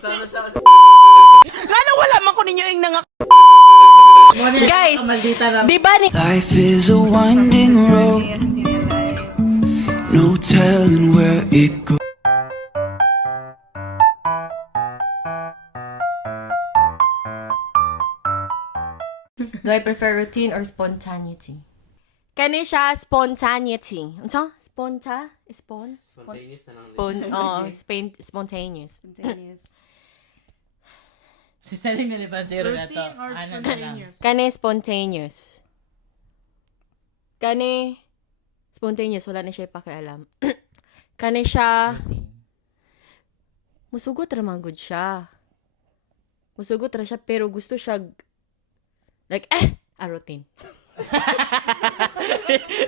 Lalo wala man ko ninyo yung nangak... Guys, di ba ni... Life is a winding road, no telling where it goes. Do I prefer routine or spontaneity? Kani siya spontaneity. Ano siya? Spontaneous na lang. Spontaneous. Si Saling nalipan zero na to. Routine or Ano na lang. spontaneous? Kani spontaneous. Kani spontaneous. Wala na siya ipakialam. Kani siya... Routine. Musugot raman good siya. Musugot ra siya pero gusto siya like a routine.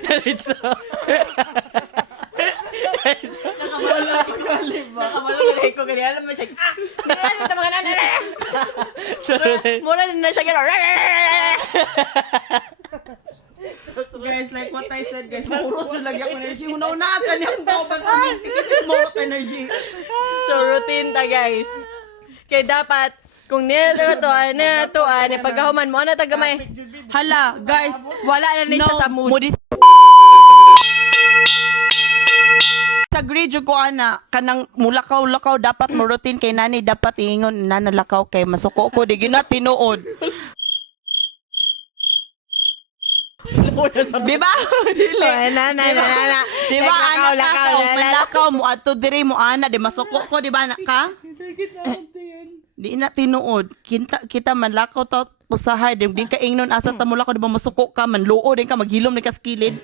Naritso. Nakamalo na ko ganyan naman siya. Ganyan mo mga nanay. Mura din na siya gano'n. So guys, like what I said guys, maurot yung lagi akong energy. Una-una ka niya kung tao bang community kasi maurot energy. So routine ta guys. Kaya dapat kung nilatuan, pagkahuman mo, ano tagamay? Hala, guys, Wala na ni siya sa mood. Agree jud ko ana kanang mulakaw-lakaw dapat mo routine kay nani dapat ingon nanalakaw kay masuko ko di gina tinuod. Di ba? Dili. Na. Di ba ana ka malakaw mo adto diri mo ana di masuko ko di ba na ka? Di na tinuod. Kita manlakaw ta usahay di ka ingnon asa ta mulakaw di ba masuko ka manluod din ka maghilom ni ka skilid.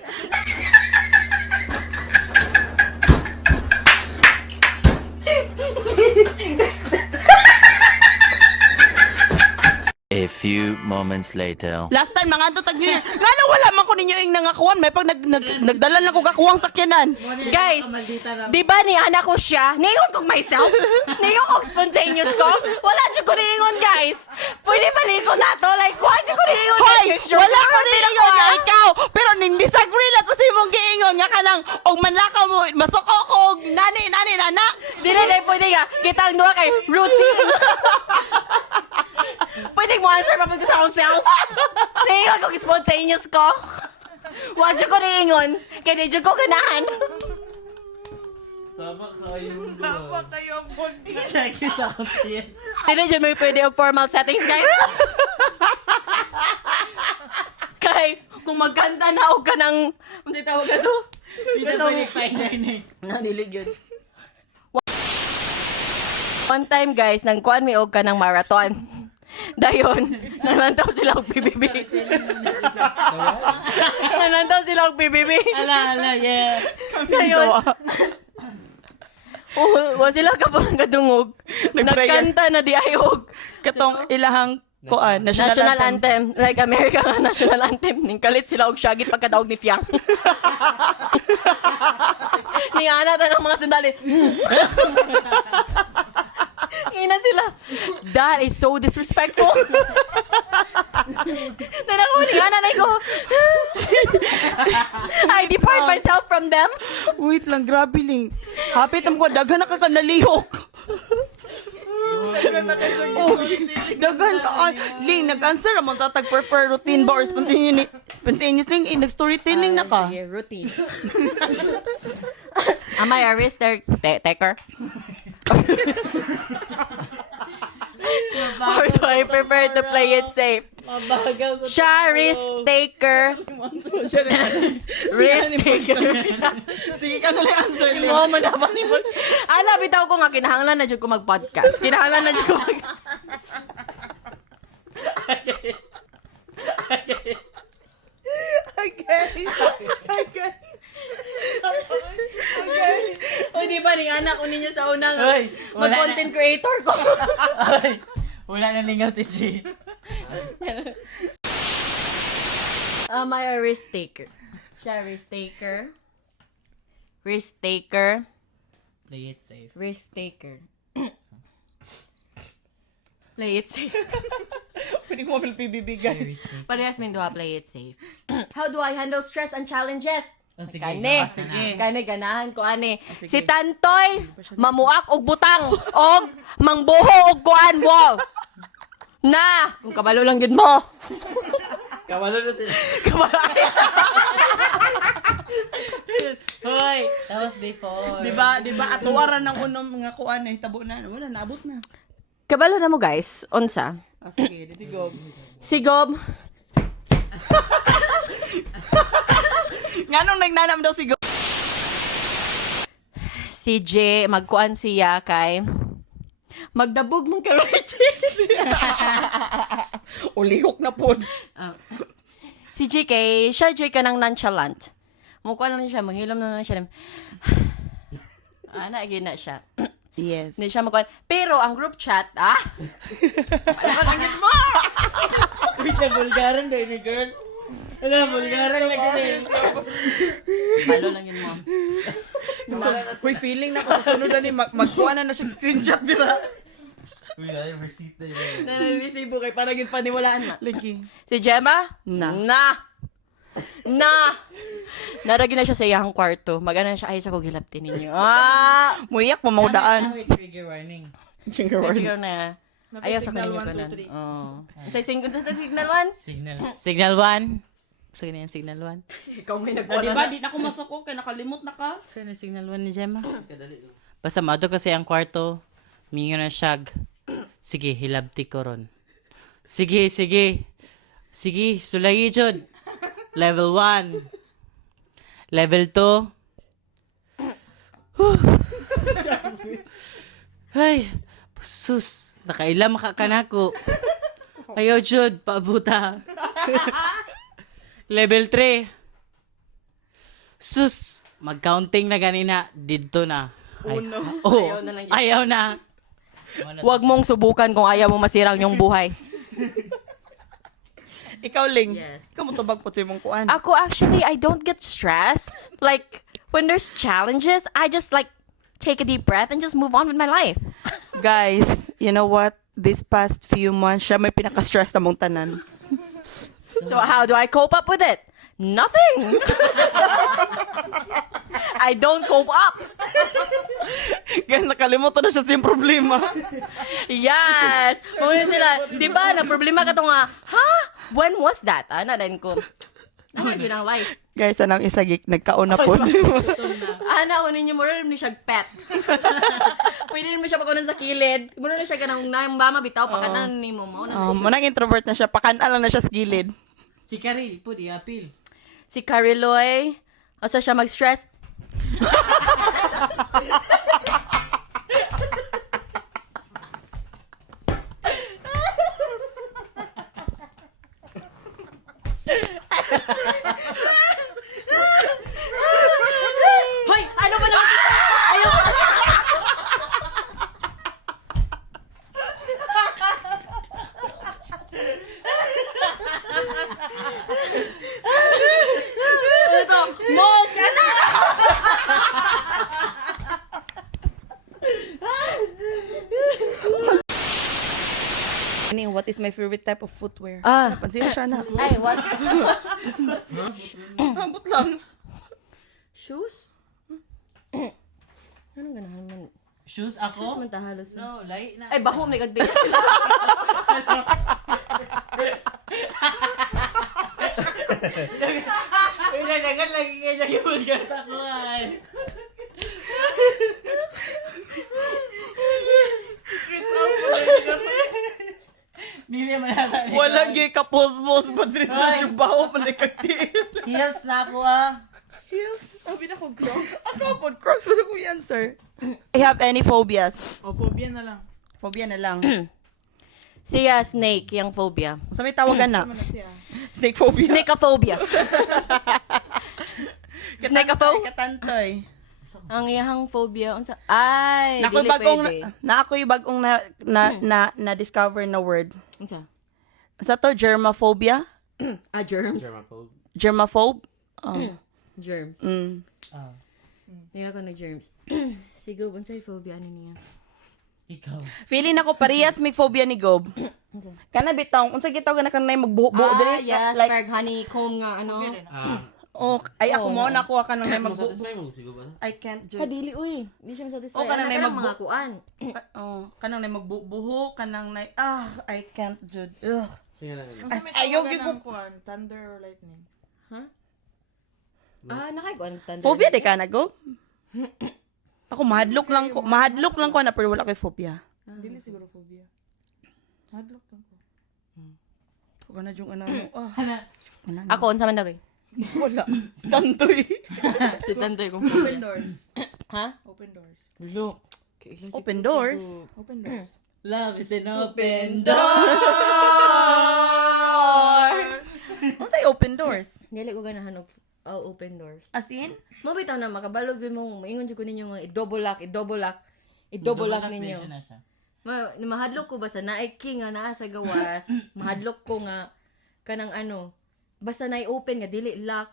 A few moments later. Last time mga anto tag nyo yan. Ngano wala man ko ninyo yung nangakuan may pag nagdala lang ko kakuwang sakyanan. Guys, di ba ni anak ko siya? Ningon kong myself? Ningon kong spontaneous ko? Wala dyan ko ningon, guys. Pwede ba ningon na to? Like, why dyan ko ningon? Hoy, wala ko ninyo nga ikaw. Pero ning disagree lang ko sa imong giingon nga kanang og manlakaw mo masuko ko og nani nana. Dili na pwede nga. Kita ang duwa kay routine. Pwede mo answer pa ko sa akong self? Ningon kong spontaneous ko? Why dyan ko ningon? Kaya di dyan ko ganahan. Sapa kayo bondi. Thank you sa akin. Dili dyan may pwede og formal settings, guys. Kay, kung magkanta na og ka ng... Ano tawag ka to? Dito pa ni fine dining. Nadilig yun. One time, guys, nangkuhan mi og ka ng marathon. Dayon, nanantaw sila og PBB. Nanantaw sila og PBB. Ala, yeah. Dayon, wa sila ka pang kadungog. Nagkanta na di ayog. Katong ilahang kuan National anthem. Like America nga national anthem. Ning kalit sila og syagit pagkadaog ni Fiang. Ning ana ta ng mga sundali. Ina sila. That is so disrespectful. Tanang ko, ning ana na ko. I depart myself from them. Wait lang, grabe ling. Hapit am ko daghan na ka kanalihok. Oh, daghan ka. Ling, nag-answer mo tatag prefer routine ba or spontaneous? Spontaneous ling, nag-storytelling na ka. Sige, routine. Am I a risk taker? Or do I prefer to play it safe? Siya, risk taker. Risk taker. Sige ka na lang answer ling. Mo man naman ni mo. Ala, bitaw ko nga, kinahanglan na dyan ko mag-podcast. Kinahanglan na dyan ko Okay. O, di ba, ning anak ko ninyo sa unang Hoy, wala mag-content creator ko. Ay, wala na lingaw si G. Am I a risk taker? Siya, risk taker. Risk taker. Play it safe. Risk taker. Play it safe. Pwede mo PBB guys. Parehas min duha, play it safe. How do I handle stress and challenges? Oh, sige. Kani. Sige. Kani ganahan ko ani. sige. Si Tantoy mamuak og butang og mangbuho og kuan wow. Na, kung kabalo lang gid mo. Kawalo na sila. Kabalo. Hoy, that was before. Di ba atuwaran ng unom nga kuan na hitabo na. Wala naabot na. Kabalo na mo guys. Unsa? Sige, dito Gob. Si Gob. Nganong nagnanam daw si Gob? Si J, magkuan siya kay magdabog mong karoche. Ulihok na pod. Si J kay, siya J ka ng nonchalant. Mukha lang siya, manghilom na lang siya. Ana, na siya. Yes. Hindi siya magkuhan. Pero ang group chat, Palangin mo! Wait na, bulgaran baby girl. Ano, bulgaran lagi na yun. Balo lang yun mo. Uy, feeling na ko sa sunod na ni magkuha na siya screenshot dira. Uy, ay, receipt na yun. Nananisibo kay parang yung paniwalaan ma. Lagi. Si Gemma? Na. Naragi na siya sa iyang kwarto. Magana siya, ay sa kong hilaptin ninyo. Muiyak pa maudaan. Wait, trigger warning. Medyo na. Ayaw sa kanino ko nun. Sa signal 1? Signal 1. Sige na yan, signal 1. Ikaw may Di nagkuhan ba na. di na ako masuko kay nakalimot na ka. Saan yung signal 1 ni Gemma? Basta maado kasi ang kwarto. Mingo na siyag. Sige, hilabti ko ron. Sige, sulayi jud. Level 1. Level 2. Ay, sus, nakaila makakanako. Ayaw jud, paabuta. Level 3. Sus, mag-counting na ganina, dito na. Ay, oh, Ayaw na lang yun. ayaw na. Huwag mong subukan kung ayaw mo masirang yung buhay. Ikaw Ling. Yes. Ikaw mo tubag po sa imong kuan. Ako actually, I don't get stressed. Like, when there's challenges, I just like take a deep breath and just move on with my life. Guys, you know what? This past few months, siya may pinaka-stress na mong tanan. So how do I cope up with it? Nothing. I don't cope up. Guys, nakalimutan na siya sa iyong problema. Yes. Muna sila, di ba, na problema ka to nga, ha? When was that? Din ko. Naman yun ang life. Guys, anang isagik, nagkaon na po. Ana, ko ninyo mo rin siya pet. Pwede mo siya pagkunan sa kilid. Muna na siya ganang mama bitaw, pakatanan ni mo mo. Manang introvert na siya, pakanala na siya sa gilid. Si Karil, po, i-appeal. Si Cariloy, asa siya mag-stress. Hoy! Ano ba naman? Ayaw! Ano to? Mulch! Ano? What is my favorite type of footwear? Ah. Pansin na siya na. Ay, what? Ambot lang. Shoes? Anong ganahan man? Shoes Shoes ako? man ta halos. No, lahi na. Ay, baho may kagbi. Dagan lagi kayo siya gimulgar sa ko ay. Secrets out Dili man nata. Wala gyud ka post-post Madrid sa Jubaw malikagtil. Heels na ako ah. Heels. Abi na ko Crocs. Ako po Crocs wala ko yan, sir. I have any phobias? O phobia na lang. Phobia na lang. Siya, snake, yung phobia. Sa may tawagan na. Snake phobia. Snakeophobia. Snakeopho? Katantoy. Ang iyang phobia. Unsa? Ay, Nakoy dili bagong pwede. ako'y bagong na discover na word. Unsa? Sa to germophobia? Germs? Germaphobe? Germs. Ah, Hindi ako nag-germs. Sigo, unsay phobia ani niya? ikaw. Feeling ako parehas may phobia ni Gob. Kana bitaw, unsa gitaw ka na kanay magbuho-buho Ah, diri yes, like like honeycomb nga, ano. Oh, ay ako mo nakuha ka nang mag Satisfy mo siguro ba? I can't do. Kadili, uy. Hindi siya masatisfy. O, kanang Anak, na mga kuan. Oh, kanang na magbubuho, kanang na I can't do. Sige lang. Ayaw gyud ko. Thunder or lightning? Nakikuan. Phobia di ka na go? Ako mahadlok lang ko na pero wala kay phobia. Dili siguro phobia. Madlock lang ko. Ko na yung ano mo. Ako, unsa man daw eh. Wala. Tantoy. Si Tantoy kong Open doors. Ha? Open doors. Look. Open doors. Open doors. Love is an open door. Unsay open doors? Dili ko ganahan og open doors. As in? Mabitaw na makabalog din mo maingon jud ko ninyo nga i-double lock ninyo. Na siya. Mahadlok ko basta naay king nga naa sa gawas. Mahadlok ko nga kanang ano. Basta na-open nga dili lock.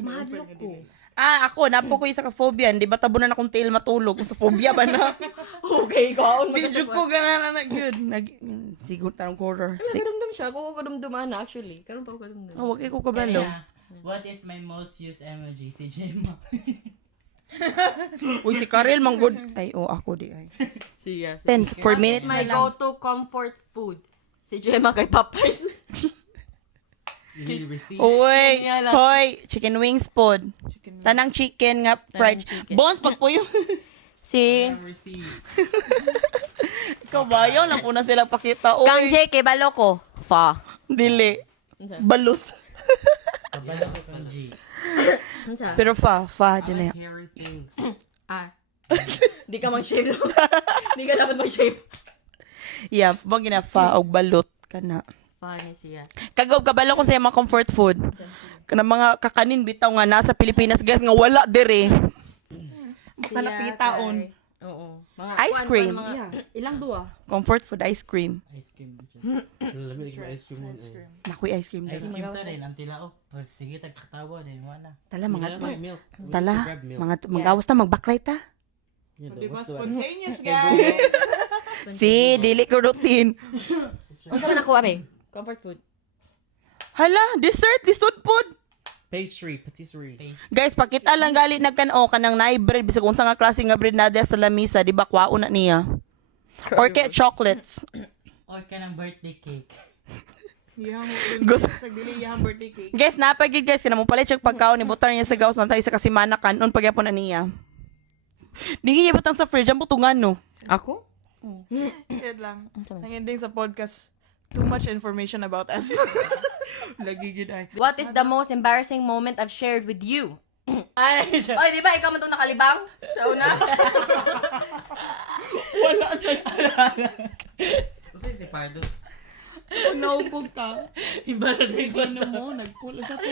Mahadlok ko. Ako napo ko isa ka phobia, di ba tabunan akong tail matulog kung sa phobia ba na? Okay, kaon Di jud ko gana na good. Siguro tarong quarter. Kadumdum siya. Ko kadumdum ana actually. Karon pa ko kadumdum. Wag ko kabalo. What is my most used emoji? Si Gemma. Uy si Karel manggod. Ay ako di ay. Siya. 10 for minutes My na lang. go-to comfort food. Si Gemma kay Popeyes. You need to receive. Uy, Yan lang. hoy, chicken wings pod. Tanang chicken nga fried. Bones pagpuyo. Si Receive. Kabayaw lang po na sila pakita. Uy, Kang J kay Baloko. Fa. dili. Balot. Kabalo ko kang G. Unsa? Pero fa dyan na yan. Hairy things. Di ka mag-shave. Di ka dapat mag-shave. Yeah, bang gina fa og balot kana. Funny siya. Kagaw kabalo kung sa mga comfort food. Kana mga kakanin bitaw nga nasa Pilipinas guys nga wala dire. Talapitaon. Oo. Mga Ice kuan, cream. mga- Yeah, ilang duwa. Comfort food ice cream. Ice cream. Lamig yung ice cream. Nakoy ice cream Ice guys. cream to rin. Ang tilao. Pero sige, tagkatawa din. Wala. Tala mga Milk. tala Grab milk. mga magawas ta magbaklay ta. Yeah, Di ba what's the one? spontaneous, guys? Si dili ko routine. Unsa man ako abe? Comfort food. Hala, dessert, lisod food. Pastry, patisserie. Guys, pakita lang gali nagkan-o kanang naay bread bisag unsa nga klase nga bread na diya sa lamisa, di ba kwao na niya. Or kay chocolates. Or ka ng birthday cake. Gusto- Sa dili yung birthday cake. Guys, napagid guys kana mo palit siya pagkaon ni butar niya sa gawas man sa kasimana kanon pagyapon na niya. Di niya butang sa fridge ang butungan no. Ako? Yan lang. Ang ending sa podcast, too much information about us. Lagi gid ay. What is the most embarrassing moment I've shared with you? Ay, Oy, di ba ikaw man itong nakalibang? Sa una? Basta si Pardo. Naubog ka. embarrassing ko Ano mo, nagpulo sa to.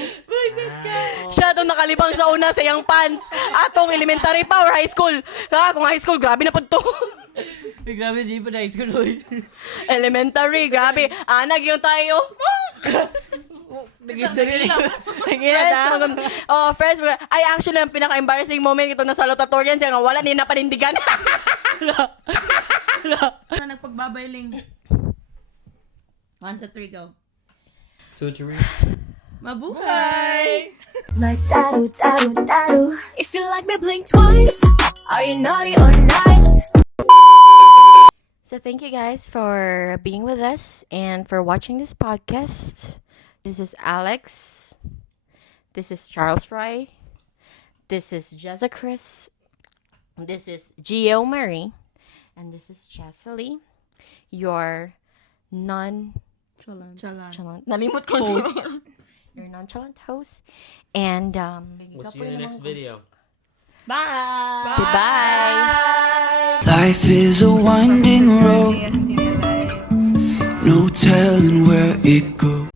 Siya itong nakalibang sa una sa iyang pants. Atong elementary pa or high school. Ha, kung high school, grabe na po to. Grabe, di pa na high school. Oy. Elementary, grabe. Anag yung tayo. Nag-istorya na. Friends, ay actually ang pinaka-embarrassing moment ito na salutatorian siya nga wala ni napanindigan. Sa nagpagbabayling. 1 to 3 go. Tutoring. Mabuhay. Like daru daru daru. If you like me, blink twice. Are you naughty or nice? So thank you guys for being with us and for watching this podcast. This is Alex. This is Charles Roy. This is Jezza Chris. This is Gio Marie. And this is Chesley, your nonchalant. Nalimot ko host. Your nonchalant host. And We'll see you in the next video. Bye. goodbye. Life is a winding road, no telling where it goes.